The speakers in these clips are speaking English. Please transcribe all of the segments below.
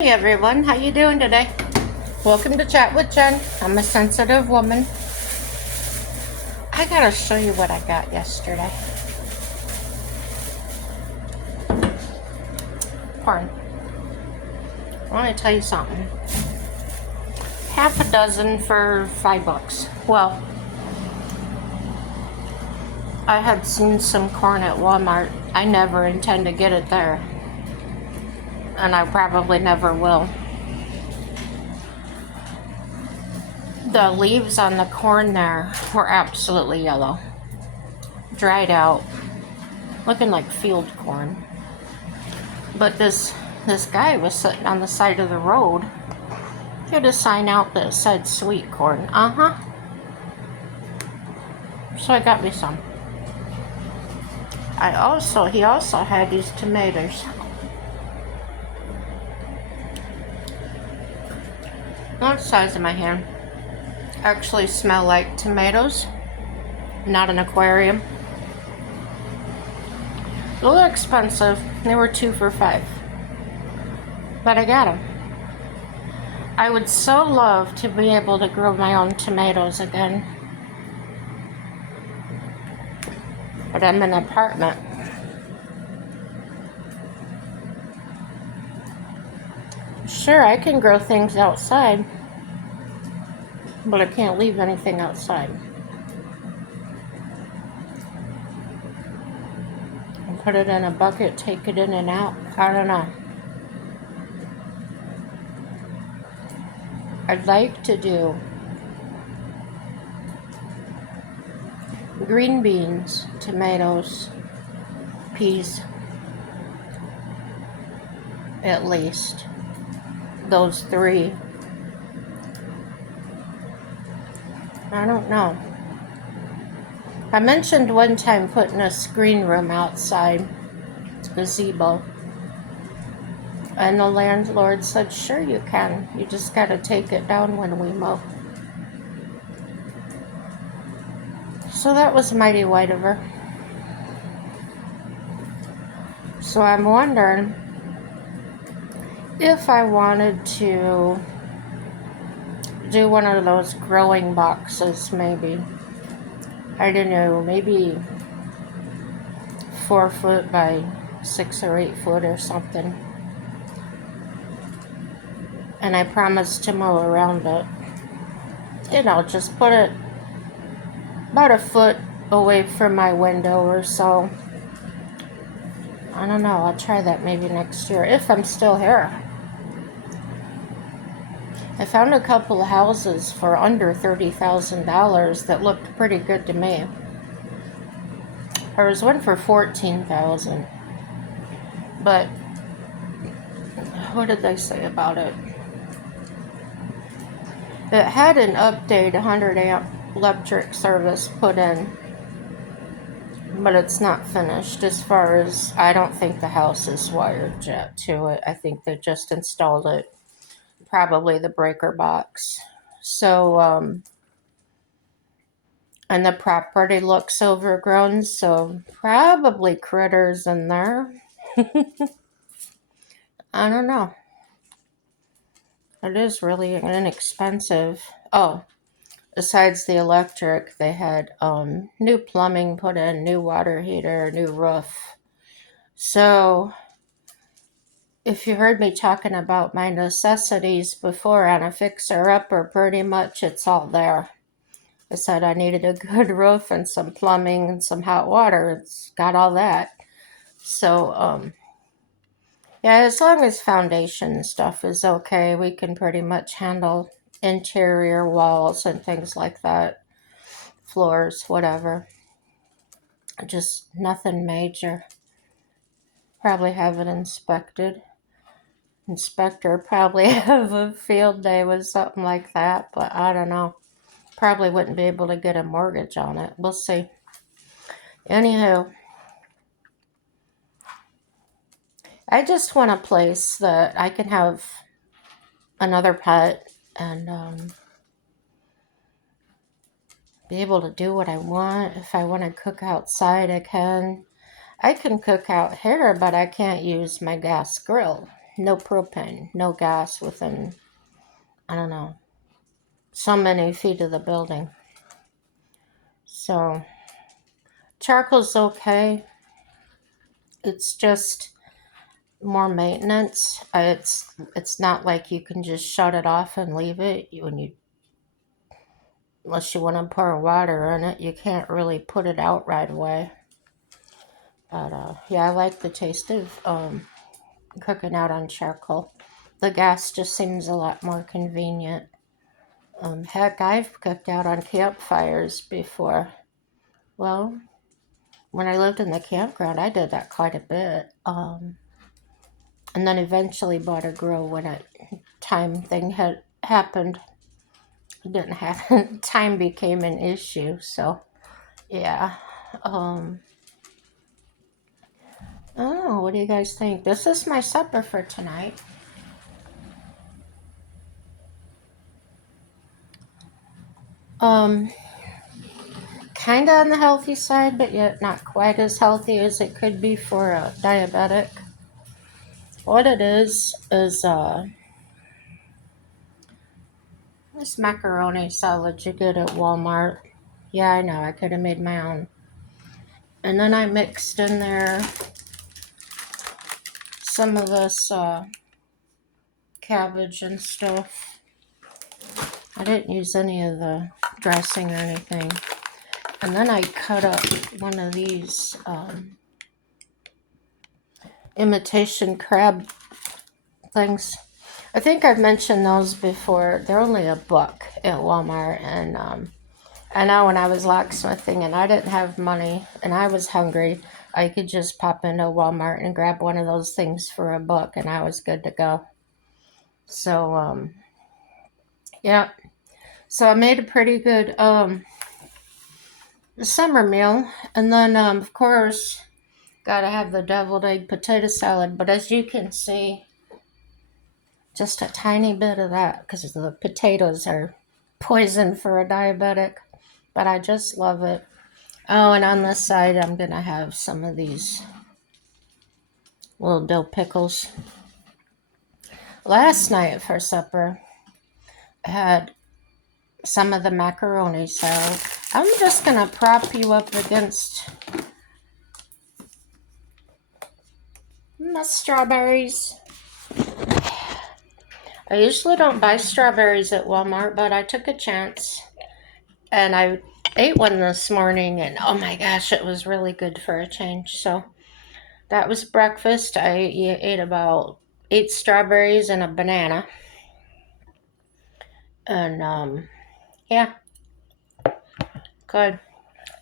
Hey everyone, how you doing today? Welcome to Chat with Jen. I'm a sensitive woman. I gotta show you what I got yesterday. Corn. I want to tell you something. Half a dozen for $5. Well, I had seen some corn at Walmart. I never intend to get it there, and I probably never will. The leaves on the corn there were absolutely yellow, dried out, looking like field corn. But this guy was sitting on the side of the road. He had a sign out that said sweet corn. So I got me some. He also had these tomatoes. Not the size of my hand. Actually smell like tomatoes, not an aquarium. A little expensive. They were 2 for $5. But I got them. I would so love to be able to grow my own tomatoes again. But I'm in an apartment. Sure, I can grow things outside, but I can't leave anything outside. And put it in a bucket, take it in and out. I don't know. I'd like to do green beans, tomatoes, peas, at least. Those 3. I don't know. I mentioned one time putting a screen room outside, gazebo. And the landlord said, sure you can. You just gotta take it down when we mow. So that was mighty white of her. So I'm wondering if I wanted to do one of those growing boxes, maybe. I don't know, maybe 4 foot by 6 or 8 foot or something. And I promised to mow around it. Just put it about a foot away from my window or so. I don't know, I'll try that maybe next year, if I'm still here. I found a couple of houses for under $30,000 that looked pretty good to me. There was one for $14,000. But what did they say about it? It had an update 100 amp electric service put in, but it's not finished. As far as, I don't think the house is wired yet to it. I think they just installed it, probably the breaker box. So, and the property looks overgrown, so probably critters in there. I don't know. It is really inexpensive. Oh, besides the electric, they had new plumbing put in, new water heater, new roof. So, if you heard me talking about my necessities before on a fixer-upper, pretty much it's all there. I said I needed a good roof and some plumbing and some hot water. It's got all that. So, yeah, as long as foundation stuff is okay, we can pretty much handle interior walls and things like that. Floors, whatever. Just nothing major. Probably have it inspected. Inspector probably have a field day with something like that, but I don't know. Probably wouldn't be able to get a mortgage on it. We'll see. Anywho, I just want a place that I can have another pet and be able to do what I want. If I want to cook outside, I can. I can cook out here, but I can't use my gas grill. no propane, no gas within, I don't know, so many feet of the building. So charcoal's okay. It's just more maintenance. It's not like you can just shut it off and leave it. Unless you want to pour water in it, you can't really put it out right away. But yeah, I like the taste of cooking out on charcoal. The gas just seems a lot more convenient. Heck, I've cooked out on campfires before. Well, when I lived in the campground, I did that quite a bit. And then eventually bought a grill when a time thing had happened. It didn't happen. Time became an issue. So, yeah. Um, oh, what do you guys think? This is my supper for tonight. Um, kind of on the healthy side, but yet not quite as healthy as it could be for a diabetic. What it is this macaroni salad you get at Walmart. Yeah, I know, I could have made my own. And then I mixed in there some of this cabbage and stuff. I didn't use any of the dressing or anything. And then I cut up one of these imitation crab things. I think I've mentioned those before. They're only $1 at Walmart. And I know when I was locksmithing and I didn't have money and I was hungry, I could just pop into Walmart and grab one of those things for $1 and I was good to go. So, yeah. So I made a pretty good summer meal. And then, of course, gotta have the deviled egg potato salad. But as you can see, just a tiny bit of that because the potatoes are poison for a diabetic. But I just love it. Oh, and on this side, I'm going to have some of these little dill pickles. Last night for supper, I had some of the macaroni salad. I'm just going to prop you up against my strawberries. I usually don't buy strawberries at Walmart, but I took a chance. And I ate one this morning, and oh my gosh, it was really good for a change. So that was breakfast. I ate about 8 strawberries and a banana. And yeah, good.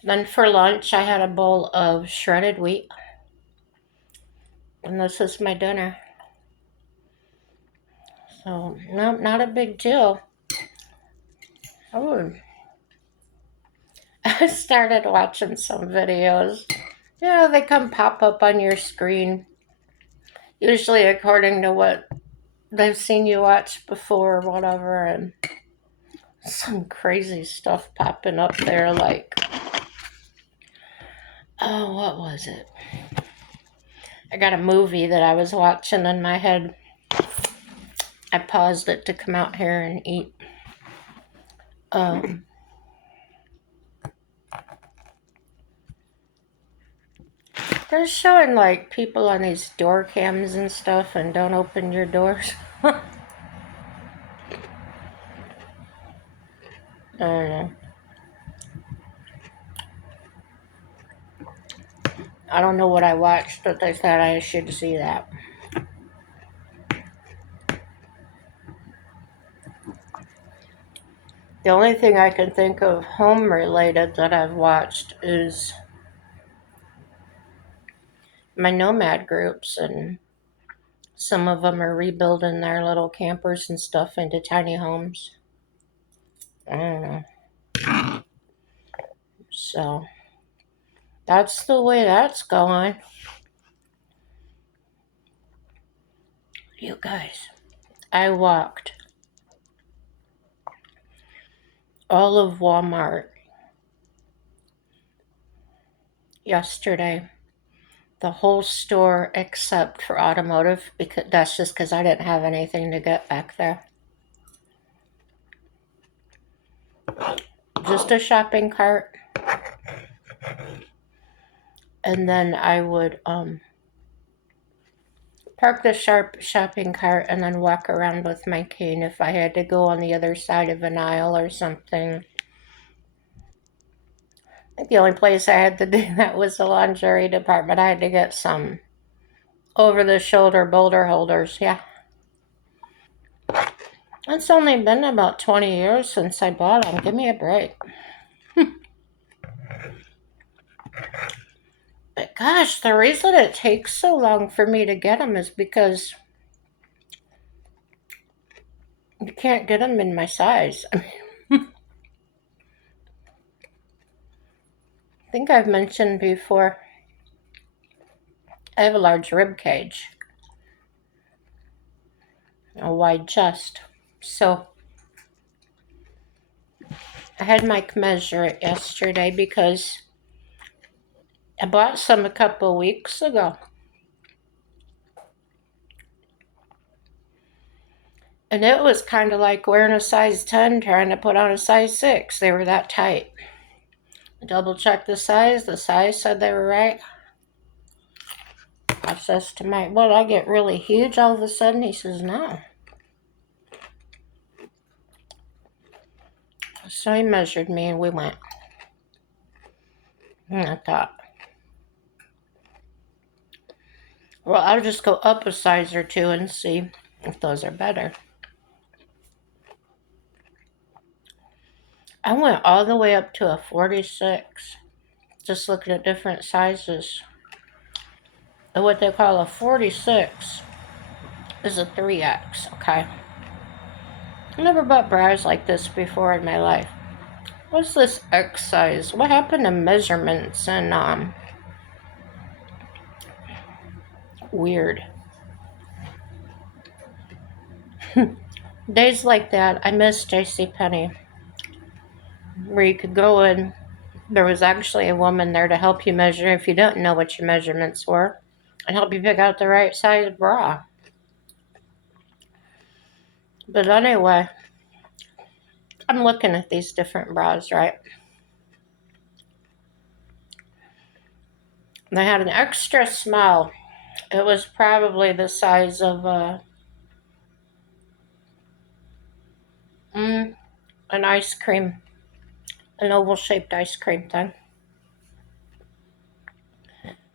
Then for lunch, I had a bowl of shredded wheat. And this is my dinner. So, no, not a big deal. Oh, I started watching some videos. They come pop up on your screen, usually according to what they've seen you watch before or whatever, and some crazy stuff popping up there like, oh, what was it? I got a movie that I was watching in my head. I paused it to come out here and eat. They're showing like people on these door cams and stuff and don't open your doors. I don't know. I don't know what I watched, but they thought I should see that. The only thing I can think of home related that I've watched is my nomad groups, and some of them are rebuilding their little campers and stuff into tiny homes. I don't know. So that's the way that's going. You guys, I walked all of Walmart yesterday, the whole store except for automotive, because that's just because I didn't have anything to get back there. Just a shopping cart, and then I would park the shopping cart and then walk around with my cane if I had to go on the other side of an aisle or something. I think the only place I had to do that was the lingerie department. I had to get some over the shoulder boulder holders. Yeah. It's only been about 20 years since I bought them. Give me a break. But gosh, the reason it takes so long for me to get them is because you can't get them in my size. I think I've mentioned before, I have a large rib cage, a wide chest. So I had Mike measure it yesterday because I bought some a couple weeks ago. And it was kind of like wearing a size 10 trying to put on a size 6. They were that tight. I double checked the size. The size said they were right. I says to Mike, "Well, I get really huge all of a sudden?" He says, "No." So he measured me and we went. And I thought, well, I'll just go up a size or two and see if those are better. I went all the way up to a 46, just looking at different sizes. And what they call a 46 is a 3X, okay? I never bought bras like this before in my life. What's this X size? What happened to measurements and weird. Days like that, I miss JCPenney, where you could go in. There was actually a woman there to help you measure if you don't know what your measurements were and help you pick out the right size bra. But anyway, I'm looking at these different bras, right? They had an extra small. It was probably the size of an ice cream, an oval shaped ice cream thing.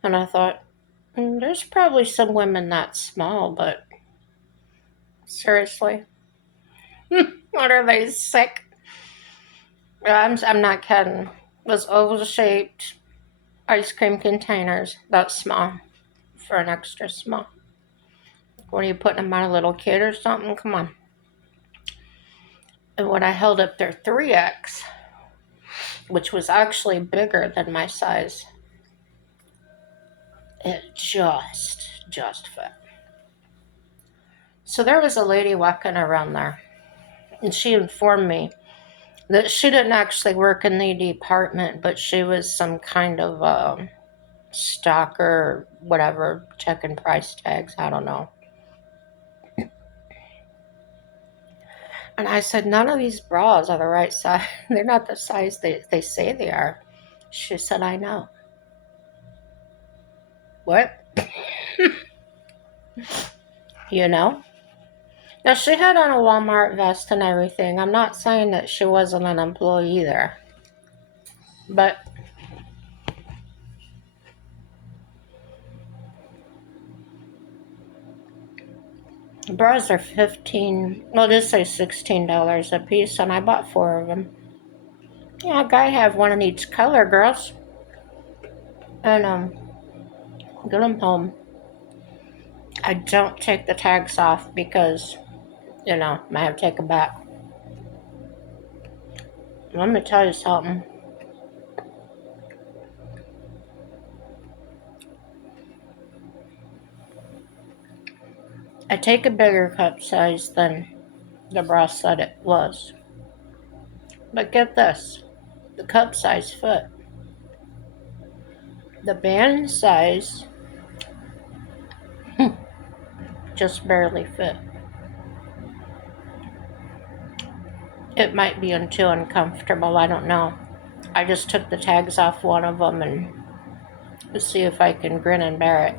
And I thought, there's probably some women that small, but seriously, what are they, sick? I'm not kidding. Those oval shaped ice cream containers, that small, for an extra small. What are you putting them on a little kid or something? Come on. And when I held up their 3X, which was actually bigger than my size, it just fit. So there was a lady walking around there, and she informed me that she didn't actually work in the department, but she was some kind of stalker, whatever, checking price tags. I don't know. And I said, none of these bras are the right size. They're not the size they say they are. She said, I know. What? You know? Now, she had on a Walmart vest and everything. I'm not saying that she wasn't an employee either. But bras are this say $16 a piece, and I bought 4 of them. Yeah, I gotta have one in each color, girls. And get them home. I don't take the tags off because, I have to take them back. Let me tell you something. I take a bigger cup size than the bra said it was. But get this, the cup size fit. The band size just barely fit. It might be too uncomfortable, I don't know. I just took the tags off one of them and see if I can grin and bear it.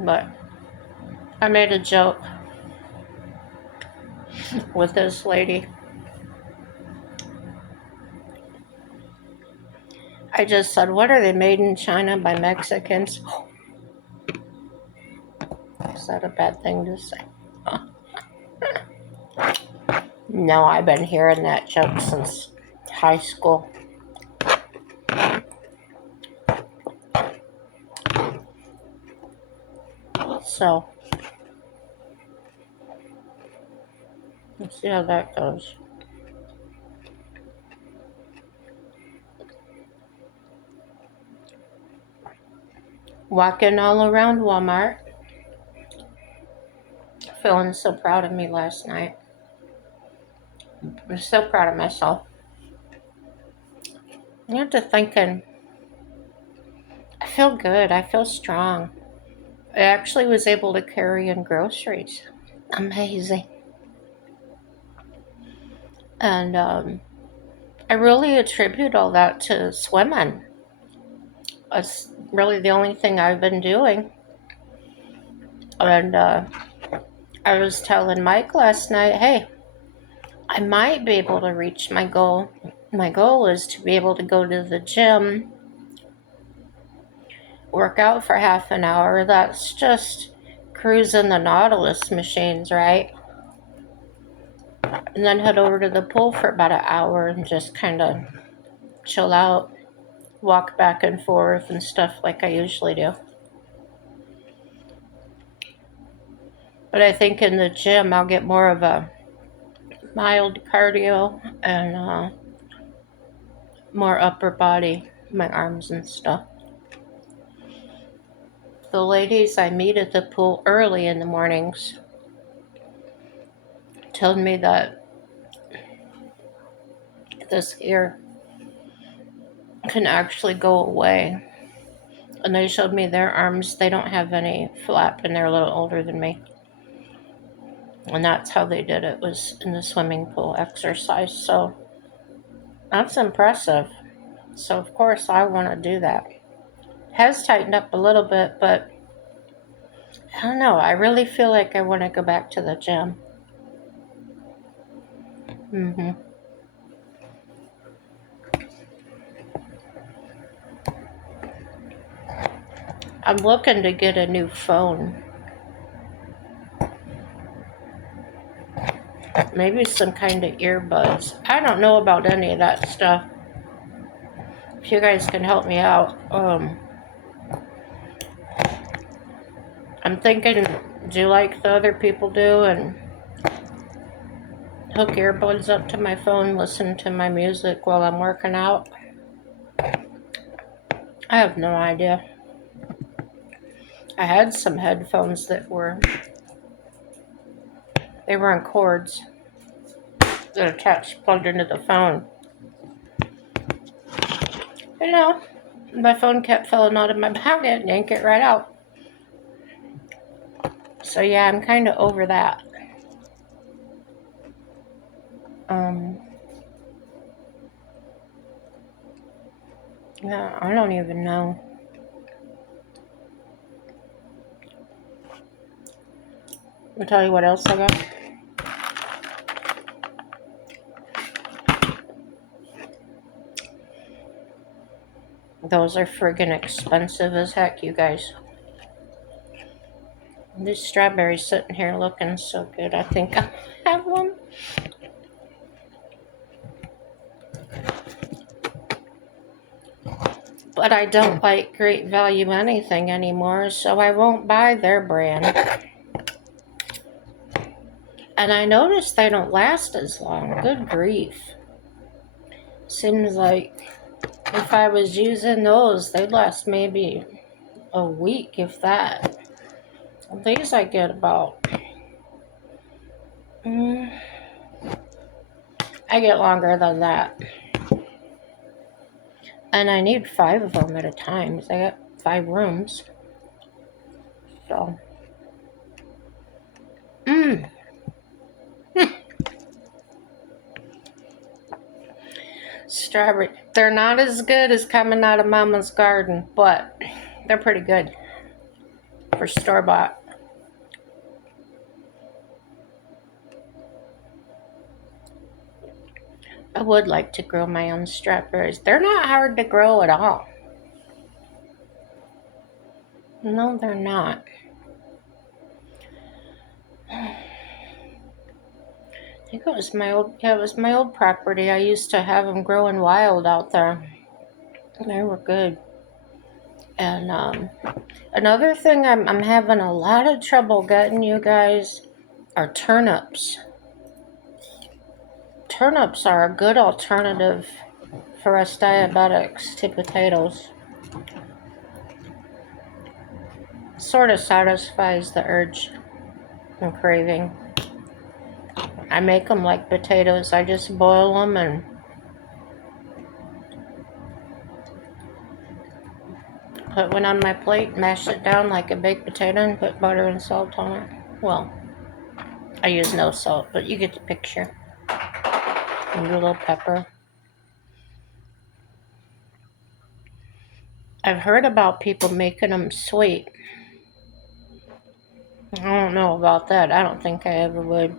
But I made a joke with this lady. I just said, what are they made in China by Mexicans? Is that a bad thing to say? No, I've been hearing that joke since high school. So, let's see how that goes. Walking all around Walmart. Feeling so proud of me last night. I'm so proud of myself. I have to thinking, I feel good. I feel strong. I actually was able to carry in groceries. Amazing. And I really attribute all that to swimming. It's really the only thing I've been doing. And I was telling Mike last night, hey, I might be able to reach my goal. My goal is to be able to go to the gym, work out for half an hour. That's just cruising the Nautilus machines, right? And then head over to the pool for about an hour and just kind of chill out, walk back and forth and stuff like I usually do. But I think in the gym I'll get more of a mild cardio and more upper body, my arms and stuff. The ladies I meet at the pool early in the mornings told me that this hair can actually go away. And they showed me their arms. They don't have any flap and they're a little older than me. And that's how they did it, was in the swimming pool exercise. So that's impressive. So of course I want to do that. Has tightened up a little bit, but I don't know. I really feel like I want to go back to the gym. I'm looking to get a new phone. Maybe some kind of earbuds. I don't know about any of that stuff. If you guys can help me out. I'm thinking, do like the other people do and hook earbuds up to my phone, listen to my music while I'm working out. I have no idea. I had some headphones that were on cords that attached, plugged into the phone. You know, my phone kept falling out of my pocket and yank it right out. So yeah, I'm kind of over that. Yeah, I don't even know. I'll tell you what else I got. Those are friggin' expensive as heck, you guys. These strawberries sitting here looking so good. I think I'll have one. But I don't like Great Value anything anymore, so I won't buy their brand. And I noticed they don't last as long. Good grief. Seems like if I was using those, they'd last maybe a week, if that. These I get about... I get longer than that. And I need 5 of them at a time, because I got 5 rooms. So, mmm. Strawberry. They're not as good as coming out of Mama's garden, but they're pretty good for store-bought. I would like to grow my own strawberries. They're not hard to grow at all. No, they're not. I think it was my old, yeah, it was my old property. I used to have them growing wild out there. They were good. And another thing I'm having a lot of trouble getting, you guys, are turnips. Turnips are a good alternative for us diabetics to potatoes. Sort of satisfies the urge and craving. I make them like potatoes. I just boil them and put one on my plate, mash it down like a baked potato, and put butter and salt on it. Well, I use no salt, but you get the picture. And a little pepper. I've heard about people making them sweet. I don't know about that. I don't think I ever would.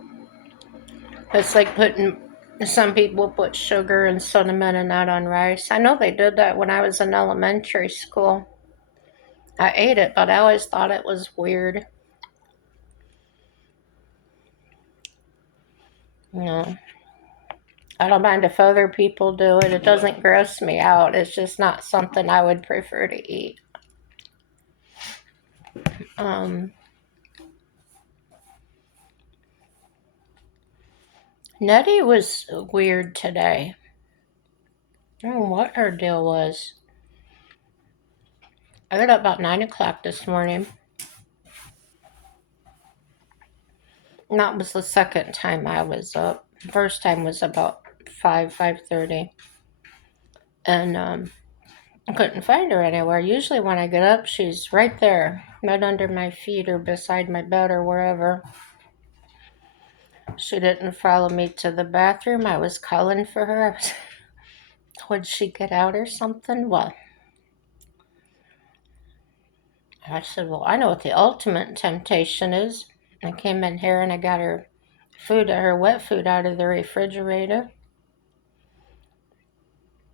It's like putting, some people put sugar and cinnamon and that on rice. I know they did that when I was in elementary school. I ate it, but I always thought it was weird. You know, I don't mind if other people do it. It doesn't gross me out. It's just not something I would prefer to eat. Um, Nettie was weird today. I don't know what her deal was. I got up about 9 o'clock this morning. And that was the second time I was up. First time was about 5:30. And I couldn't find her anywhere. Usually when I get up, she's right there, right under my feet or beside my bed or wherever. She didn't follow me to the bathroom. I was calling for her. Would she get out or something? Well, I said, well, I know what the ultimate temptation is. I came in here and I got her food, her wet food out of the refrigerator.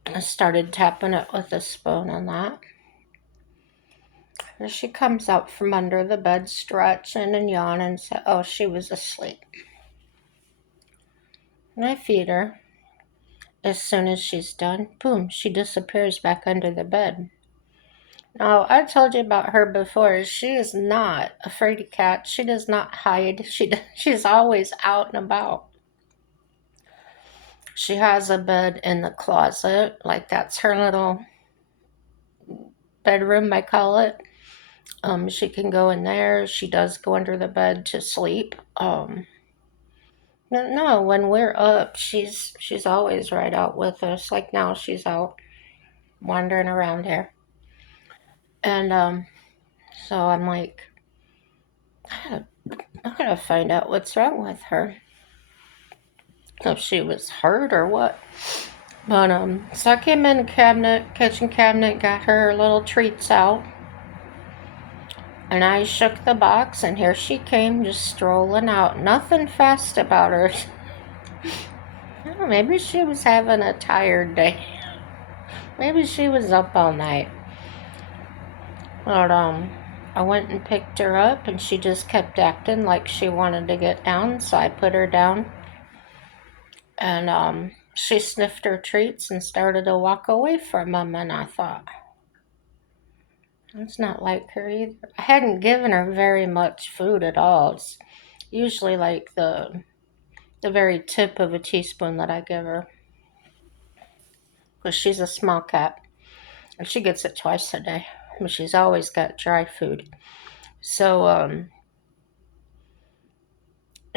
I started tapping it with a spoon on that. There she comes out from under the bed, stretching and yawning. So, oh, she was asleep. And I feed her. As soon as she's done, boom, she disappears back under the bed. Now, I told you about her before. She is not afraid of cats. She does not hide. She's always out and about. She has a bed in the closet, like that's her little bedroom, I call it. She can go in there. She does go under the bed to sleep. No, when we're up, she's always right out with us. Like now, she's out wandering around here, and so I'm like, I gotta find out what's wrong with her. If she was hurt or what. But so I came in the kitchen cabinet, got her little treats out, and I shook the box, and here she came, just strolling out. Nothing fast about her. I don't know, maybe she was having a tired day. Maybe she was up all night. But I went and picked her up, and she just kept acting like she wanted to get down, so I put her down. And she sniffed her treats and started to walk away from them, and I thought, that's not like her either. I hadn't given her very much food at all. It's usually like the very tip of a teaspoon that I give her, because she's a small cat, and she gets it twice a day. But she's always got dry food. So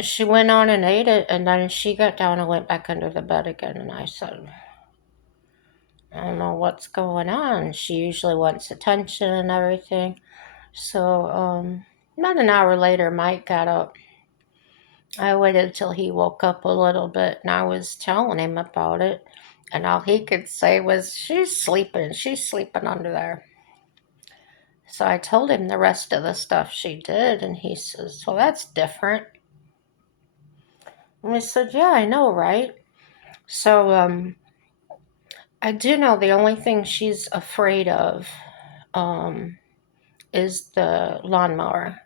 she went on and ate it, and then she got down and went back under the bed again, and I said, I don't know what's going on. She usually wants attention and everything. So About an hour later, Mike got up. I waited till he woke up a little bit and I was telling him about it. And all he could say was, she's sleeping under there. So I told him the rest of the stuff she did, and he says, well, that's different. And I said, yeah, I know, right? So I do know the only thing she's afraid of um, is the lawnmower.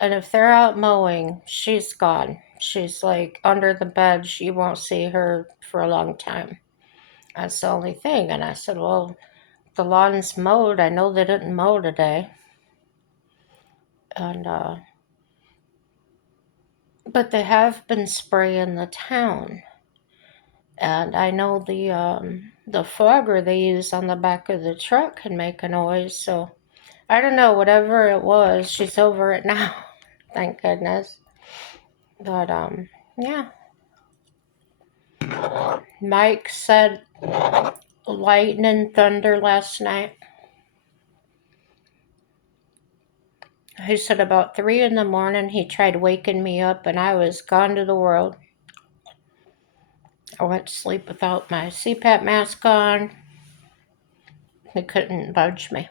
And if they're out mowing, she's gone. She's like under the bed. You won't see her for a long time. That's the only thing. And I said, well, the lawn's mowed. I know they didn't mow today. And but they have been spraying the town. And I know the fogger they use on the back of the truck can make a noise. So I don't know, whatever it was, she's over it now. Thank goodness. But yeah. Mike said lightning and thunder last night. He said about 3 in the morning he tried waking me up and I was gone to the world. I went to sleep without my CPAP mask on. He couldn't budge me.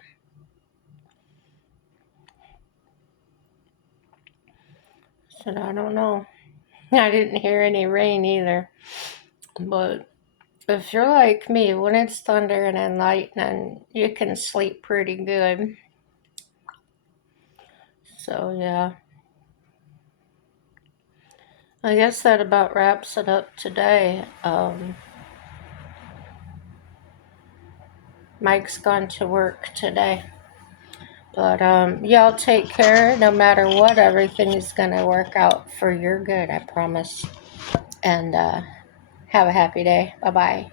I said, I don't know. I didn't hear any rain either. But if you're like me, when it's thundering and lightning, you can sleep pretty good. So, yeah. I guess that about wraps it up today. Mike's gone to work today. But y'all take care. No matter what, everything is going to work out for your good, I promise. And have a happy day. Bye-bye.